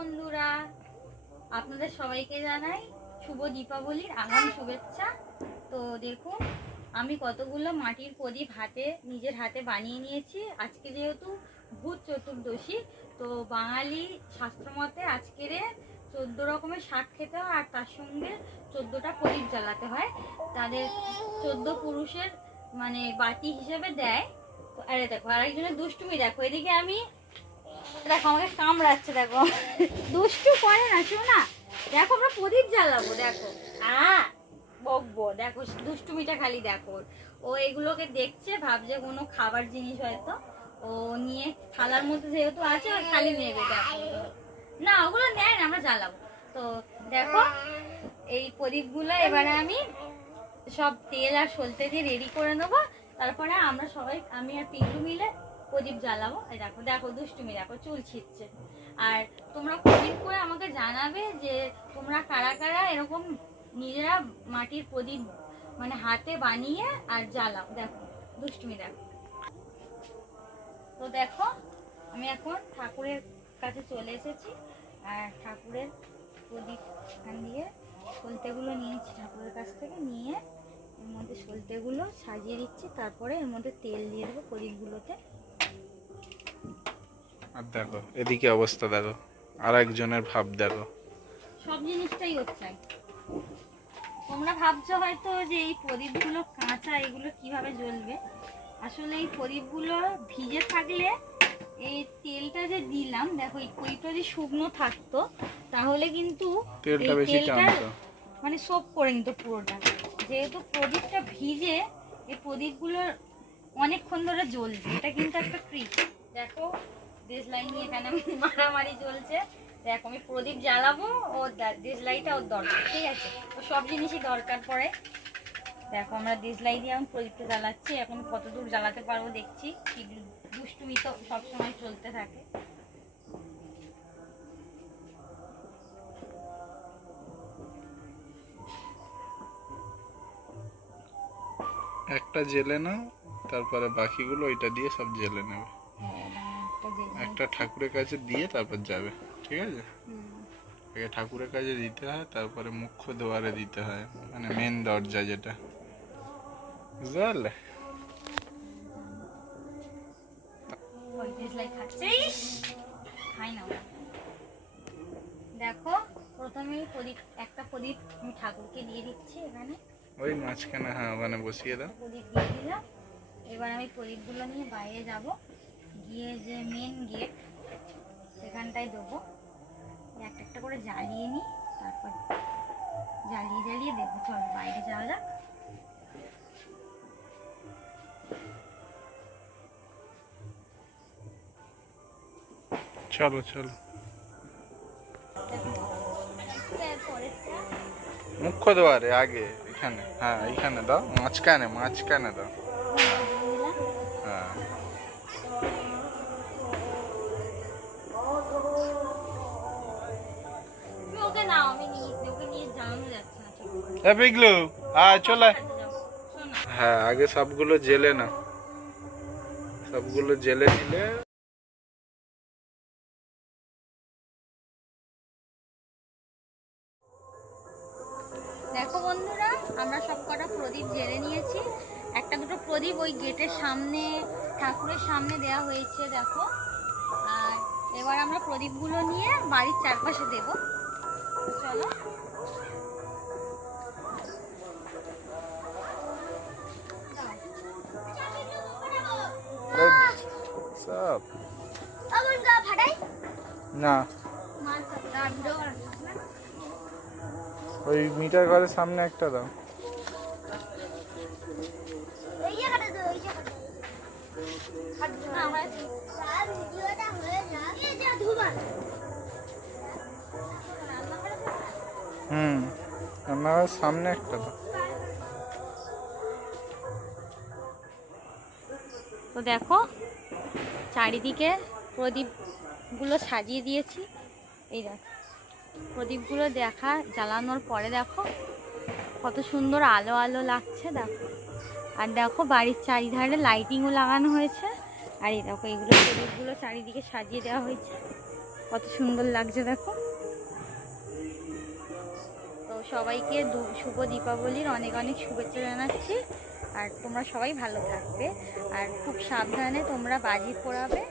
বন্ধুরা, আপনাদের সবাইকে জানাই শুভ দীপাবলির আগাম শুভেচ্ছা। তো দেখুন, আমি কতগুলো মাটির প্রদীপ নিজের হাতে বানিয়ে নিয়েছি। আজকে যেহেতু ভূত চতুর্দশী, তো বাঙালি শাস্ত্রমতে আজকের 14 রকমের শাক খেতে হয়, আর তার সঙ্গে 14টা প্রদীপ জ্বালাতে হয়। তাদের 14 পুরুষের মানে বাতি হিসেবে দেয়। আরে দেখো, আরেকজনের দুষ্টুমি দেখো, এদিকে আমি দেখো আমাকে কামড়াচ্ছে, দেখো দুষ্টু করে না, শোনা দেখো আমরা প্রদীপ জ্বালাবো, দেখো বকবো, দেখো দুষ্টুমিটা খালি দেখো। ও এগুলোকে দেখছে, ভাবছে কোনো খাবার জিনিস হয়তো, ও নিয়ে থালার মধ্যে যেহেতু আছে আর খালি নেবে, দেখো না ওগুলো নেয় না, আমরা জ্বালাবো। তো দেখো এই প্রদীপগুলো এবারে আমি সব তেল আর সলতে দিয়ে রেডি করে নেবো। তারপরে আমরা সবাই, আমি আর পিন্টু মিলে প্রদীপ জ্বালাবো। দেখো দেখো দুষ্টুমি, দেখো চুল ছিটছে। আর তোমরা কমেন্ট করে আমাকে জানাবে যে তোমরা কারা কারা এরকম নিজেরা মাটির প্রদীপ মানে হাতে বানিয়ে আর জ্বালাও। দেখো দুষ্টুমি দেখো। তো দেখো আমি এখন ঠাকুরের কাছে চলে এসেছি, আর ঠাকুরের প্রদীপ এখান দিয়ে সলতেগুলো নিয়েছি ঠাকুরের কাছ থেকে, নিয়ে এর মধ্যে সলতেগুলো সাজিয়ে দিচ্ছি। তারপরে এর মধ্যে তেল দিয়ে দেবো প্রদীপগুলোতে। আর দেখো এদিকে অবস্থা, দেখো আর একজনের ভাব দেখো। সব জিনিসটাই হচ্ছে। তোমরা ভাবছো হয়তো যে এই প্রদীপগুলো কাঁচা, এগুলো কিভাবে জ্বলবে। আসলে এই প্রদীপগুলো ভিজে থাকলে, এই তেলটা যে দিলাম দেখো, এই প্রদীপটা যদি শুকনো থাকতো তাহলে কিন্তু তেলটা বেশি টানতো, মানে সোপ করে নিত পুরোটা। যেহেতু প্রদীপটা ভিজে, এই প্রদীপগুলো অনেকক্ষণ ধরে জ্বলছে। এটা কিন্তু একটা ট্রিক। দেখো দেশলাই নিয়ে এখানে মারামারি চলছে। দেখো আমি প্রদীপ জ্বালাবো, ও দেশলাইটা ওর দরকার, ঠিক আছে? ও সব জিনিসই দরকার পড়ে। দেখো আমরা দেশলাই দিয়ে আমি প্রদীপটা জ্বালাচ্ছি। এখন কত দূর জ্বালাতে পারবো দেখছি। দুষ্টুমি তো সবসময় চলতে থাকে। একটা জেলে নাও, তারপরে বাকিগুলো ওইটা দিয়ে সব জেলে নেবে। একটা ঠাকুরের কাছে দিয়ে তারপর যাবে, ঠিক আছে? আগে ঠাকুরের কাছে দিতে হয়, তারপরে মুখ্য দুয়ারে দিতে হয়, মানে মেন দরজা যেটা, বুঝতে পারলে? দেখো প্রথমে একটা প্রদীপ আমি ঠাকুরকে দিয়ে দিচ্ছি এখানে, ওই মাঝখানে, হ্যাঁ ওখানে বসিয়ে দাও। প্রদীপ দিয়ে দিলাম। এবার আমি প্রদীপগুলো নিয়ে বাইরে যাব, গিয়ে যে মেন গেট সেখানটায় দেবো। একটা একটা করে জ্বালিয়ে নিই, তারপর জ্বালিয়ে জ্বালিয়ে দেবো। চলো বাইরে যাওয়া যাক। চলো চলো। মুখ্য দুয়ারে আগে, এখানে, হ্যাঁ এইখানে দাও, মাঝখানে মাঝখানে দাও। হ্যাঁ চলে। হ্যাঁ আগে সবগুলো জেলে না, সবগুলো জেলে নিলে। দেখো বন্ধুরা, আমরা সব কটা প্রদীপ জেলে নিয়েছি। একটা দুটো প্রদীপ ওই গেটের সামনে, ঠাকুরের সামনে দেওয়া হয়েছে, দেখো। আর এবার আমরা প্রদীপগুলো নিয়ে বাড়ির চারপাশে দেব। চলো। না ওই মিটার ঘরের সামনে একটা দাও। রান্নাঘরের সামনে একটা দাও। তো দেখো চারিদিকে প্রদীপগুলো সাজিয়ে দিয়েছি। এই দেখো প্রদীপগুলো জ্বালানোর পরে দেখো কত সুন্দর আলো আলো লাগছে, দেখো। আর দেখো বাড়ির চারিধারে লাইটিংও লাগানো হয়েছে। আর এই দেখো এইগুলো প্রদীপগুলো চারিদিকে সাজিয়ে দেওয়া হয়েছে। কত সুন্দর লাগছে দেখো। তো সবাইকে শুভ দীপাবলির অনেক অনেক শুভেচ্ছা জানাচ্ছি। আর তোমরা সবাই ভালো থাকবে, আর খুব সাবধানে তোমরা বাজি পোড়াবে।